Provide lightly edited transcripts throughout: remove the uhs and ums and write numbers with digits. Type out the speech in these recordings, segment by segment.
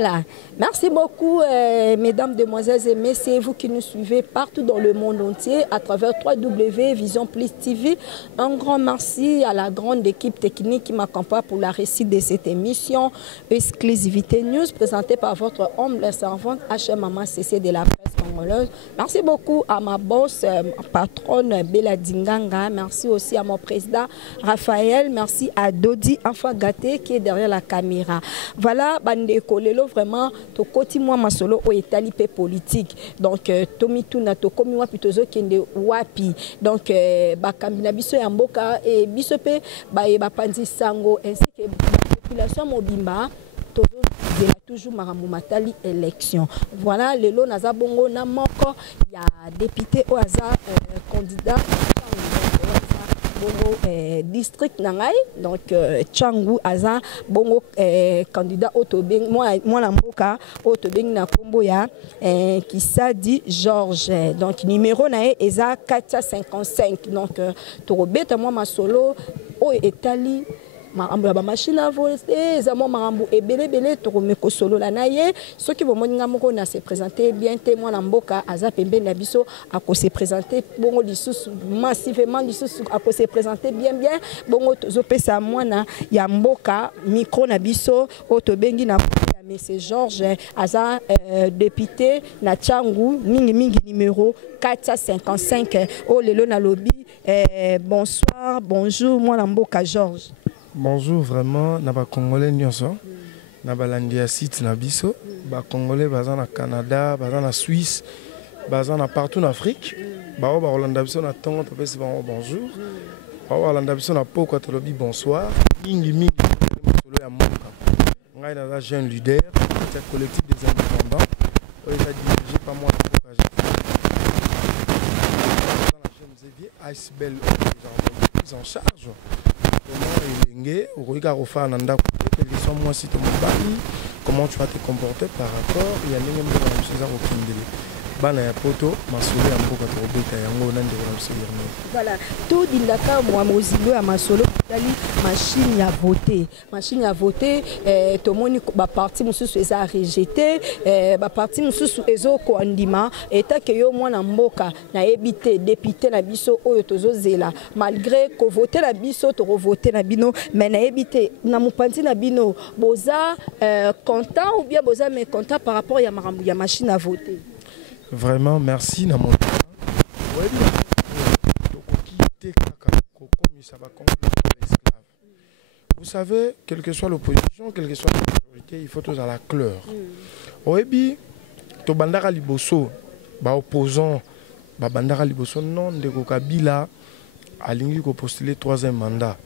Voilà. Merci beaucoup, mesdames, demoiselles et messieurs, vous qui nous suivez partout dans le monde entier à travers www.Vision Plus TV. Un grand merci à la grande équipe technique qui m'accompagne pour la réussite de cette émission Exclusivité News présentée par votre humble servante H. Maman CC de la presse congolaise. Merci beaucoup à ma boss, patronne Bella Dinganga. Merci aussi à mon président Raphaël. Merci à Dodi Afagate qui est derrière la caméra. Voilà, bande kolelo vraiment to koti moi masolo o etali politique donc tomi tuna to komi wapi tozo kende wapi donc bakambina biso ya mboka e biso pe ba panzi sango ainsi que population mobimba tozo zela toujours marambo matali élection. Voilà lelo naza bongo na moko ya député o aza candidat bongo district nangai donc Tchangou aza bongo candidat autobeng moi la mboka autobeng na kombo ya qui ça dit Georges donc numéro nae eza 455 donc torobeta moi masolo o etali marambo ya ba machine à voter ezamo marambo ebele toromeko solo la naye ceux qui vont moninga moko na se présenter bien témoin na mboka aza pembe na biso a ko se présenter bongo lisusu massivement lisusu a ko se présenter bien bongo tozo pesa mwana ya mboka micro na biso o to bengi na Monsieur Georges aza député na Tchangou mingi numéro 455 o lelo na lobby bonsoir bonjour moi na mboka Georges. Bonjour, vraiment, naba Congolais nyonso, naba landia site na biso, ba Congolais bazan na Canada, bazan na Suisse, bazan na partout en Afrique, ba Rolanda biso na tongo topé c'est bonjour, ba Rolanda biso na poko tolobi bonsoir, mingi solo ya moka. Ngai na jeune leader, c'est un collectif des indépendants, on est dirigé par moi la Icebel prise en charge. Comment tu vas te comporter par rapport il y a voilà tout dindaka moi mozilo ya masolo tali machine à voter to moni ba parti mususu eza rejeté ba parti mususu ezo ko andima eta ke yo mwana mboka na ebité député na biso oyo tozo zela malgré ko voter la biso to revoter na bino mais na ebité na mupanzi na bino boza content ou bien boza mécontent par rapport ya marambu ya machine à voter. Vraiment merci na mon vous savez, quelle que soit l'opposition, quelle que soit la majorité, il faut tous à la couleur. Oebi, to bandara liboso, ba opposant, ba bandara liboso non de Kabila alingi ko postuler troisième mandat.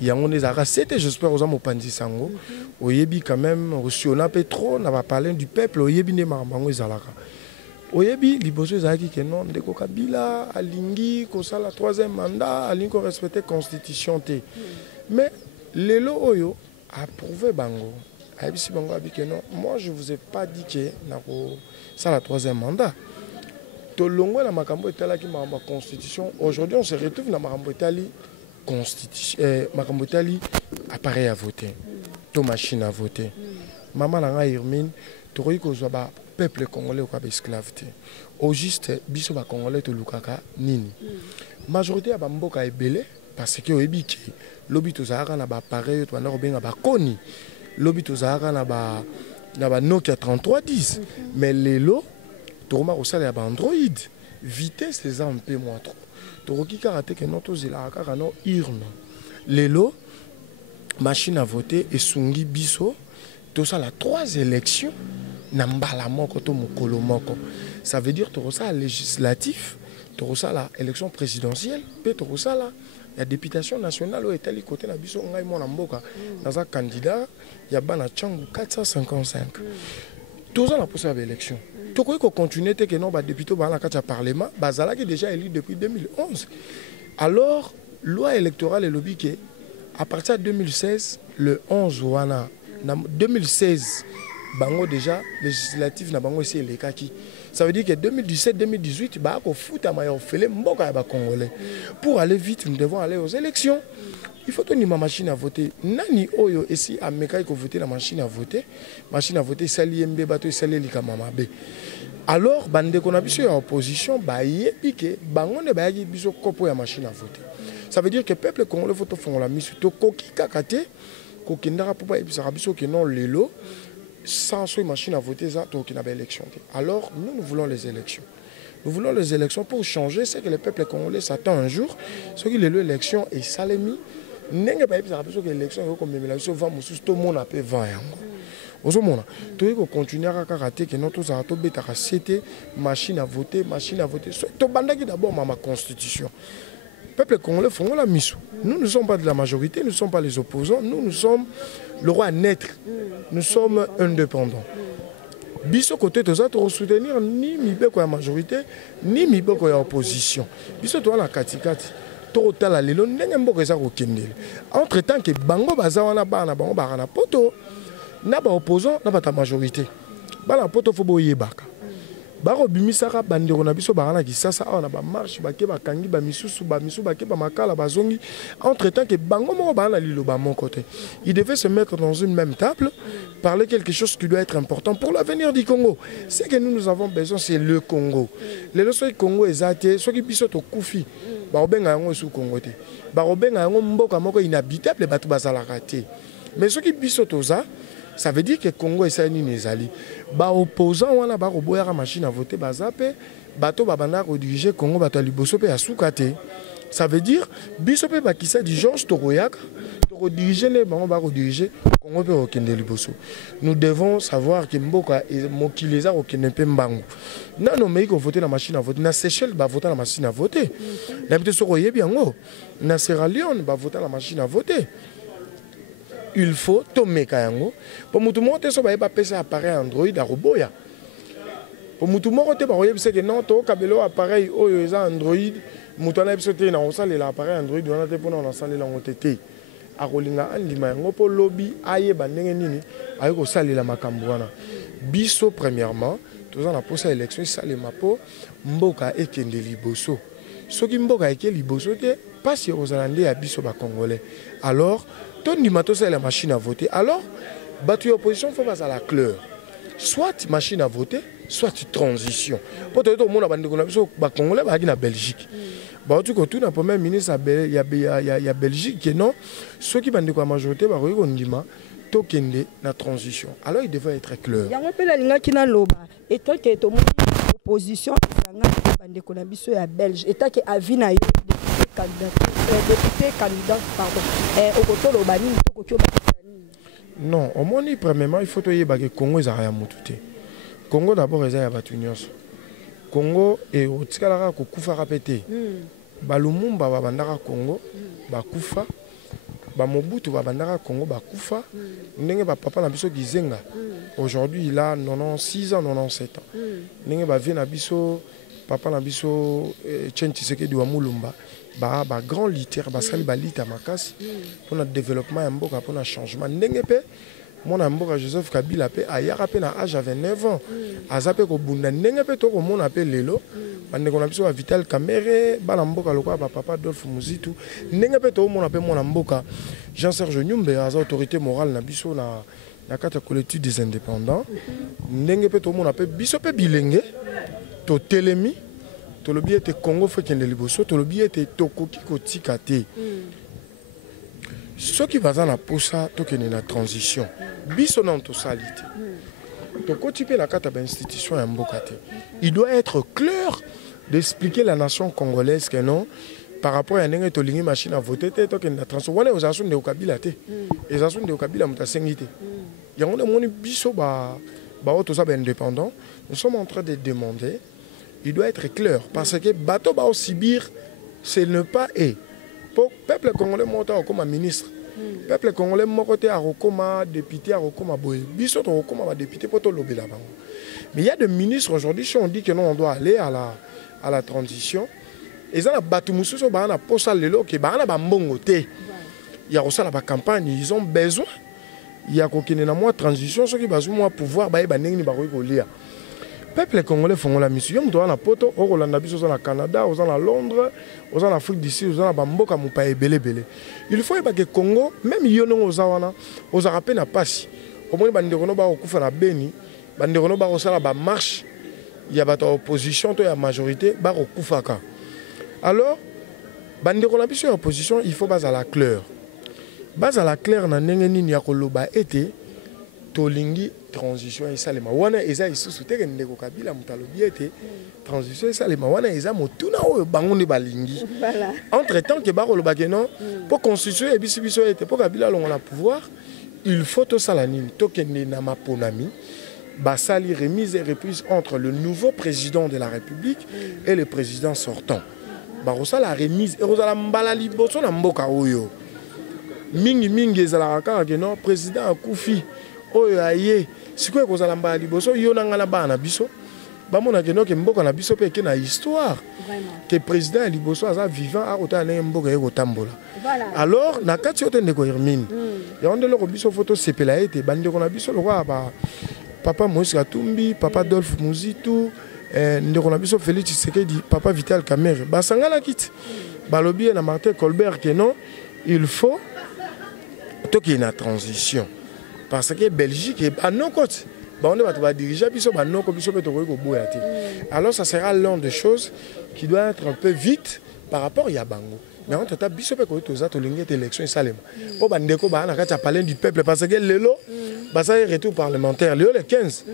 Il y a des arrêtés, j'espère aux hommes au Panzi Sango. Oyebi quand même, reçu on a trop, on va parler du peuple, oyebi ne marambango izalaka. Oyebi liboso ezaki que non de Kabila alingi ko sala troisième mandat, alingi ko respecter constitution té. Mais Lelo Oyo a prouvé Bango. Bango a dit que non. Moi, je ne vous ai pas dit que c'est la troisième mandat. Tolongo la Makambo Etali ma constitution. Aujourd'hui, on se retrouve dans Makambo Etali constitution. Makambo Etali appareil à voter. To machine à voter. Maman Nanga Irmine, Tori Kozaba, peuple congolais au Kabé esclavité. Au juste, biso ba congolais to Lukaka Nini. Majorité à Bamboka est belé. Parce que oyebi lobi tozaka na ba appareil to na robenga ba koni lobi tozaka na ba Nokia 3310 mais lelo toma osala ya ba Android vitesse les un peu moins trop toroki karaté que non tozela kaka no urne lelo machine à voter et sungi biso to sala 3 élections na mbala moko to mokolo moko ça veut dire to sala législatif to sala élection présidentielle pe to sala la députation nationale est allée côté la biso ngai mona mboka dans un candidat ya bana Tchangou 455 tous ans la possible élection to ko continuer te que non ba député ba na kati parlement bazala qui déjà élu depuis 2011 alors loi électorale et lobby que à partir de 2016 le 11 wana 2016 bango déjà législatif na bango ici les kaki Ça veut dire que 2017-2018, bah, au foot, à Mayofele, Mboka ba Congolais. Pour aller vite, nous devons aller aux élections. Il faut tenir ma machine à voter. Nani Oyo, ici, à Meka, il faut voter la machine à voter. Machine à voter, Sali MB, Bato, Sali Likamamabe. Alors, bande qu'on a vu sur l'opposition, bah, il est piqué, bah, on est bah, il y a copo ya machine à voter. Ça veut dire que le peuple congolais faut faire la mise sur koki kakate, koki ndara popa et puis ça rabiso que non lelo, sans soit machine à voter ça, donc il y a élection. Alors, nous voulons les élections. Nous voulons les élections pour changer, c'est que le peuple congolais s'attend un jour, ce qu'il est l'élection et ça l'est mis. N'engue pas et puis ça rabiso que l'élection est comme la mission va musus tout le monde a peu 20 ans. Ozomona to yeko continuer à karaté que notre zato beta c'était machine à voter to bandaki d'abord ma constitution. Peuple congolais font la mission. Nous ne sommes pas de la majorité, nous ne sommes pas les opposants, nous sommes le roi naître. Nous sommes indépendants. Biso côté de ça to soutenir ni mibeko ya majorité ni mibeko ya opposition. Biso to la katikati. Totala lelo ndenge mboka za ko kendele. Entre temps que bango bazawana bana bango barana poto na ba opposant na ba ta majorité bala poto fo boyebaka baro bimisaka bandeko na biso barana ki sasa awa na ba marche ba ke ba kangi ba misusu ba ke ba makala ba zongi entre temps que bango mo bana lilo ba mon côté ils devaient se mettre dans une même table parler quelque chose qui doit être important pour l'avenir du Congo. Ce que nous avons besoin c'est le Congo. Les leçons du Congo ezate ceux qui biso to kufi ba obenga yango sous Congo te ba obenga yango mboka moko inhabitable batu bazalaka te mais ceux qui biso toza ça veut dire que le Congo est un inezali. Ba opposant wana ba roboya machine à voter bazape bato babanda ko diriger Congo bato liboso pe asukate. Ça veut dire biso pe bakisa di Georges Toroyaka to diriger les bango ba ko diriger Congo pe okende liboso. Nous devons savoir que mboka mokileza okende pe mbango. Nano mei ko voter la machine à voter na Seychelles ba voter la machine à voter. Na bité soko yebi yango na Sierra Leone ba voter la machine à voter. Il faut tomber kayango pour mutu monter so ba pesa appareil Android à roboya pour mutu monter ba oyebisa que non to kabelo appareil oyo eza Android mutu na biso te na osala l'appareil Android wana te pona na osala ngo tete akolinga andima yango po lobby ayeba ndenge nini ayiko salela makambo wana biso premièrement toza na posa élection salema po mboka ekende liboso soki mboka eke liboso te pasi ozalande ya biso ba congolais alors Tony Matos c'est la machine à voter. Alors, battu opposition, il faut pas à la couleur. Soit machine à voter, soit transition. Pour tout le monde a bandé Congolais, il y a Belgique. Bah tout coup tout na premier ministre il y a Belgique que non. Ceux qui bandé la majorité, bah on dit ma tokende la transition. Alors il devait être clair. Il y a un peu la ligne qui n'a loba. Et tant que tout le monde opposition, bandé la biso ya Belge. Et tant que avina yo député candidat pardon non au moins premièrement il faut que le Congo ait rien mututé Congo d'abord il y a batunyos Congo et au tikalara ko kufa rapete balumumba babandaka Congo bakufa ba Mobutu babandaka Congo bakufa ndenge ba papa na biso Gizenga aujourd'hui il a 96 ans 97 ans ndenge ba vie na biso papa na biso Etienne Tshisekedi wa Mulumba ba grand litère ba sali ba lita makasi pour notre développement ya mboka pour notre changement ndenge pe mona mboka Joseph Kabila pe ayaka pe na âge à 29 ans azape ko bunda ndenge pe to ko mona pe lelo bande ko na biso Vital Kamerhe bana mboka lokwa ba papa Adolphe Muzitu ndenge pe to mona pe mona mboka Jean-Serge Nyumbe as autorité morale na biso na kata collectif des indépendants ndenge pe to mona pe biso pe bilenge to telemi to lobi ete Congo faut qu'il liboso to lobi ete tokoki kotika te ceux qui va na posa to kene na transition biso na to salite to kotipe na kata ba institution ya mboka te il doit être clair d'expliquer la nation congolaise que non par rapport à ndenge to lingi machine à voter te to kene na transition wana ozasu nde okabila te ezasu nde okabila mutasengi te yango moni biso ba to sa ba indépendant nous sommes en train de demander. Il doit être clair parce que bateau ba au Sibir ce n'est pas et pour peuple congolais monta comme ministre peuple congolais mokote a comme député a comme boy biso to comme député pour to lobela bango mais il y a des ministres aujourd'hui si on dit que non on doit aller à la transition et ça la batu mususo ba na posa lelo ke ba na ba mbongo te il y a aussi la campagne ils ont besoin il y a kokene na moi transition ceux qui bazu moi pouvoir ba ndenge ni ba ko lia peuple congolais font la mission. Yo mto na poto, au Rolanda biso au Canada, aux en Londres, aux en Afrique d'ici, aux en Bamboka mupa ebele bele. Il faut que Congo, même yono aux awana, aux arapé na pasi. Au moins bandeko no ba okufa na Beni, bandeko no ba osala ba marche, il y a ba opposition, to ya majorité ba okufaka. Alors bandeko na biso opposition, il faut base à la claire. Base à la claire na ndenge nini ya koloba été tolingi transition et salema wana eza isusu te ndeko Kabila mutalobi ete transition et salema wana eza motuna oyo bango ne balingi. Voilà. Entre temps que bakoloba ke non pour constituer et biso ete pour Kabila longo na pouvoir, il faut to salanine to kende na maponami basali remise et reprise entre le nouveau président de la République et le président sortant. Barosa la remise et rozala mbala liboso na mboka oyo. Mingi ezala kaka ke non président akufi oyo aye sikoyo kozala mbala liboso yo nanga na bana biso bamona ke non ke mboka na biso pe ke na histoire que président liboso aza vivant akota na mboka ye kotambola. Alors na kati yote ndeko Hermine ya ondelo ko biso photo sepela ete bandeko na biso lokwa ba papa Moïse Katumbi, papa Adolphe Muzitu, ndeko na biso Félix Tshisekedi, papa Vital Kamerhe basangala kiti balobi na Martin Colbert que non il faut qu'il y ait une transition. Parce que Belgique est à nos côtés. On va diriger, alors ça sera l'un des choses qui doit être un peu vite par rapport à Yabango. Mais en tout cas, Bissop est aux élections et Salem. Pour Bandeko, on a parlé du peuple parce que l'élo, ça est retour parlementaire. L'élo, le 15,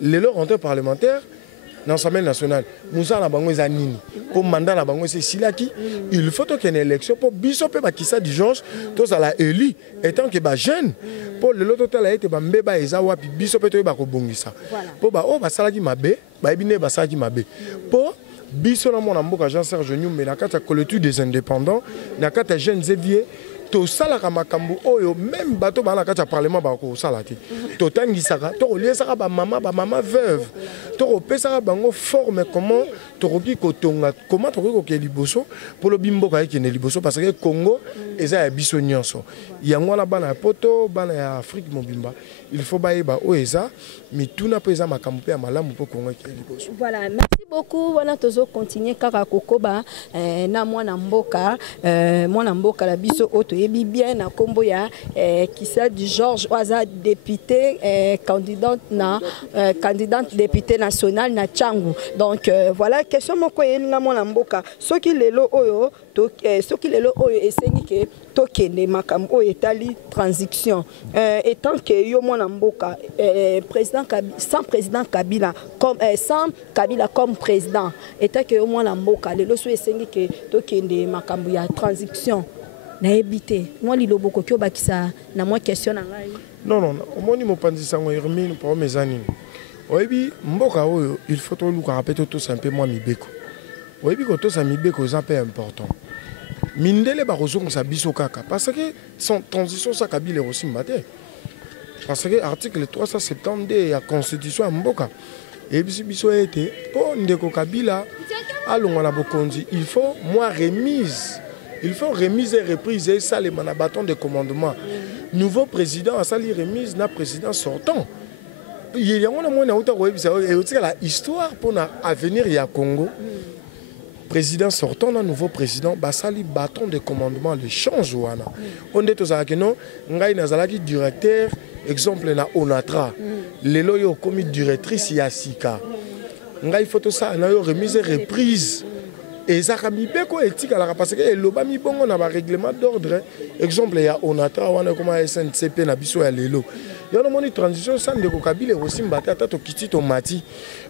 l'élo rentrée parlementaire. Dans l'Assemblée nationale, Moussa na bango ezanini. Pour mandat na bango c'est silaki. Il faut qu'il y ait une élection pour bisope ba kisa du Georges, tous à la élu étant que ba jeune. Pour le l'autre total a été ba mbeba ezawa pi bisope to ba ko bongisa. Pour ba o ba salaki mabe, ba ebine ba salaki mabe. Pour biso na mon mboka Jean-Serge Nyumbe na kata collectif des indépendants, na kata jeune Xavier to sala makambu oyo même bato ba na kata parlement ba ko sala te to tangisaka to liesaka ba mama veuve to pesaka bango forme comment to roki ko tonga comment to roki ko ke liboso pour le bimbo ka ke ne liboso parce que Congo eza ya biso nyonso yango na bana poto bana ya Afrique mobimba il faut ba eba o eza mituna pesa makambu pe malamu pour Congo ke liboso. Voilà, merci beaucoup. Wana tozo continuer kaka kokoba na mwana mboka la biso auto yebi bien na kombo ya Kisa du Georges Oaza député candidate député national na Tchangu. Donc voilà question moko yelinga mwana mboka soki lelo oyo esengi ke tokende makambo oyo etali transition étant que yo mwana mboka président Kabila sans président Kabila comme sans Kabila comme président étant que yo mwana mboka lelo so esengi ke tokende makambo ya transition na ebité moi liloboko kyo bakisa na moi question na ngai non omoni mopanzi sango Hermine pour mes années oyebi mboka oyo il faut to luka rappeler tout un peu moi mibeko oyebi ko to sa mibeko ça peu important mindele ba kozonga sa biso kaka parce que son transition sa Kabila aussi matin parce que article 372 ya constitution ya mboka et biso été pour ndeko Kabila alonga na bokonzi il faut moi remise. Il faut remise et reprise et ça les bâton de commandement. Nouveau président a sali remise na président sortant. Il y a la histoire pour l'avenir ya Congo. Président sortant na nouveau président basali bâton de commandement le change wana. On dit aux akeno ngai nazalaki directeur exemple na Onatra. Lelo yo komi directrice ya Sika. Ngai photo ça na yo remise et reprise. Et ça a mis beaucoup éthique parce que le bas mi bon on a un règlement d'ordre exemple il y a Onatra on a comment SNCP na biso ya lelo il y a une transition sans de Kabila aussi mbata tato kiti to mati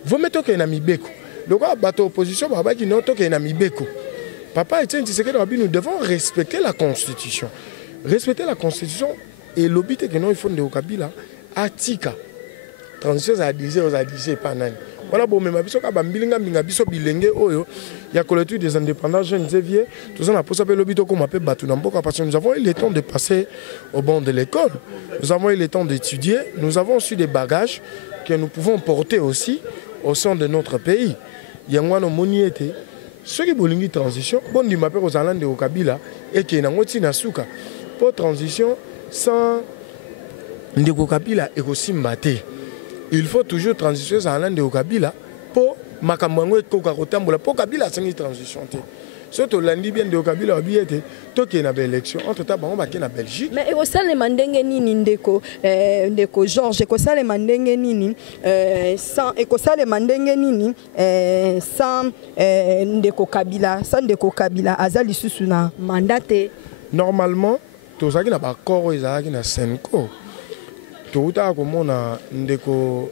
vous mettez que na mibeko le quoi bato opposition baba qui note que na mibeko papa Etienne Tshisekedi nous devons respecter la constitution et l'obité que non il faut de Kabila atika transition ça disait pas nani. Voilà bon mais biso ka bambilinga minga biso bilenge oyo ya collectif des indépendants jeunes Xavier tout ça na posa pe lobito ko m'appelle batu na mboka parce que nous avons eu le temps de passer au banc de l'école, nous avons eu le temps d'étudier, nous avons aussi des bagages que nous pouvons porter aussi au sein de notre pays. Yangwano moniete ceux qui bolingi transition bon du m'appelle aux alande au Kabila et qui na ngoti na suka pour transition sans ndeko Kabila et aussi mbate. Il faut toujours transition à l'un de Kabila po makambo ekoka kotambola po Kabila asengi transition te. Surtout lundi bien de Kabila obiete to qui na élection entre temps bango baki na Belgique. Mais eko sale mandenge nini ndeko Georges eko sale mandenge nini sans eko sale mandenge nini sans ndeko Kabila azali susu na mandate. Normalement tozaki na bakoro ezalaki na Senko. Touta komona ndeko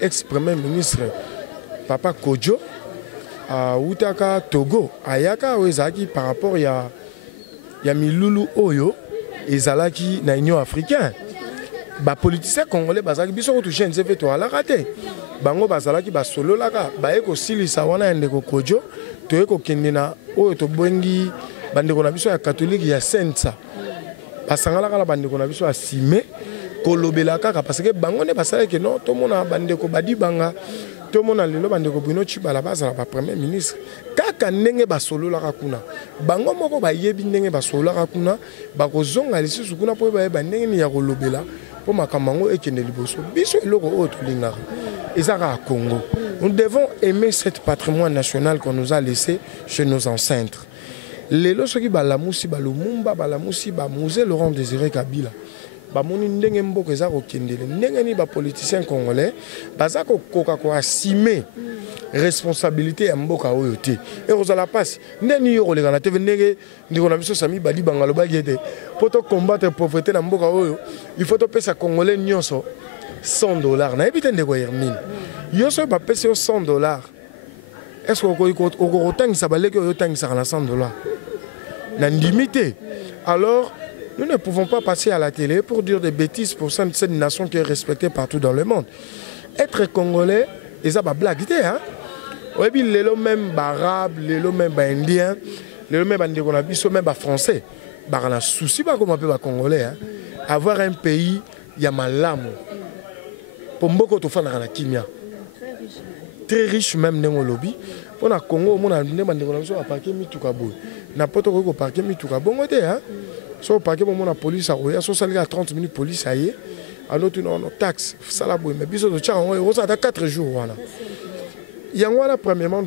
ex-premier ministre Papa Kodjo Outaka Togo ayaka wezaki par rapport ya milulu oyo ezalaki na Union africaine ba politicien congolais bazaki biso ko toucher nzeve to ala raté bango bazalaki ba solo laka ba eko silisa wana ndeko Kodjo to eko kendina oyo to bongi bandeko na biso ya catholique ya Sensa basangala kala bandeko na biso asime kolobela kaka parce que bango ne basala que non to mona bandeko badi banga tout le monde a lelo bandeko Bruno Tshibala la base la premier ministre kaka ndenge basolo la kuna bango moko ba yebi ndenge basolo la kuna bakozonga lisusu kuna po ba ndenge ni ya kolobela po makamango ekende liboso biso eloko o to lingaka ezaka Congo. Nous devons aimer cet patrimoine national qu'on nous a laissé chez nos ancêtres. Lelo soki balamusi balumumba balamusi ba musée Laurent Désiré Kabila bamoni ndenge mboka eza kokendele ndenge ni ba politicien congolais baza kokoka ko assumer responsabilité ya mboka oyo te et ozala passe ndeni yo koleka na tv ndenge ndiko na biso Sami Badi bangalo bagete poto combattre pauvreté na mboka oyo il faut to pesa congolais nyonso $100 na ebite ndeko Hermine yo so ba pesa $100 est-ce que okotangisa baleki oyo tangisa na $100 na ndimité alors nous ne pouvons pas passer à la télé pour dire des bêtises pour cette nation qui est respectée partout dans le monde. Être congolais, ils ont des blagues, hein? Oui, les lots même arabes, les lots même indiens, les lots même français. Bah, on a souci pas comment on peut congolais, hein? Avoir un pays, il y a malamu. Pour beaucoup de gens, la kimia. Très riche même dans le lobby. Pour le Congo, on a demandé à parquer Mitukabo. N'importe quoi parquer Mitukabo, hein? So parquet pour la police à Roya, so ça à 30 minutes police à y alors tu n'as taxe, ça la boue, mais biso de tchao, on a 4 jours voilà. Il y a un premièrement